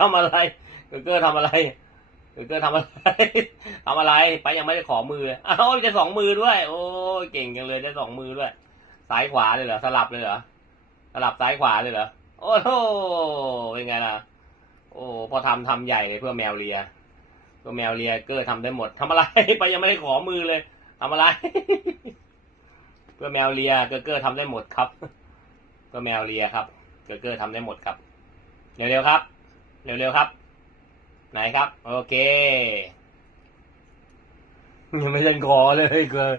ทำอะไรเกอร์ทำอะไรเกอร์ทำอะไรทำอะไรไปยังไม่ได้ขอมืออ้าวจะสองมือด้วยโอ้ยเก่งจังเลยได้สองมือด้วยซ้ายขวาเลยเหรอสลับเลยเหรอสลับซ้ายขวาเลยเหรอโอ้โหเป็นไงล่ะโอ้พอทำใหญ่เลยเพื่อแมวเลียเพื่อแมวเลียเกอร์ทำได้หมดทำอะไรไปยังไม่ได้ขอมือเลยทำอะไรเพื่อแมวเลียเกอร์ทำได้หมดครับเพื่อแมวเลียครับเกอร์ทำได้หมดครับเร็วๆครับเร็วๆครับไหนครับโอเคยังไม่ได้ขอเลยเกอร์